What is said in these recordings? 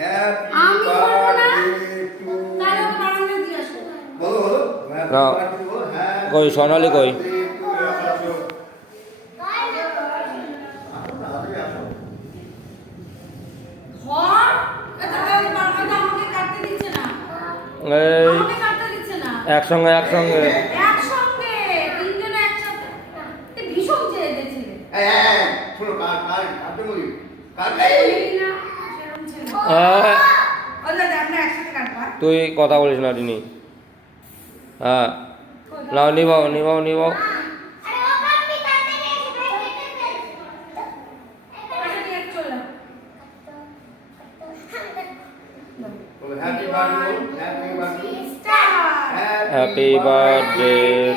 Happy birthday two বলো বলো কই সোনালি কই? এই একসঙ্গে একসঙ্গে তুই কথা বলিস না রিনি। হ্যাঁ নাও নিবাও নিবাও নিবাও। Happy birthday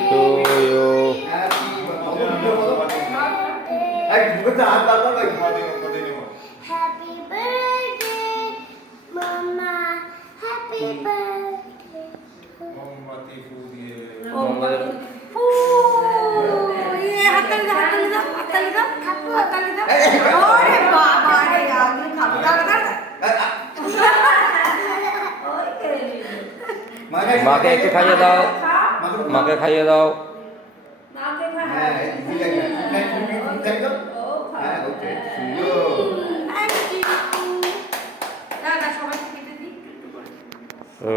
to you. Happy birthday, Mama. Happy birthday. मोमबत्ती फूक दिए। মাকে একটু খাইয়ে দাও, মাকে খাইয়ে দাও।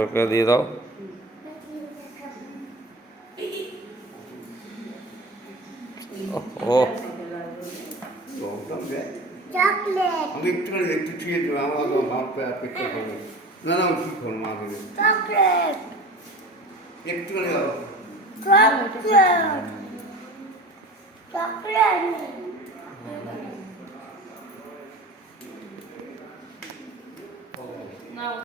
ওকে দিয়ে দাও। ও Chocolate. আমি একটু ছুঁয়ে দেবো আমার অপেক্ষা করবে না না কি করবো মা দেবে Chocolate. একটুখানি দাও Chocolate. Chocolate.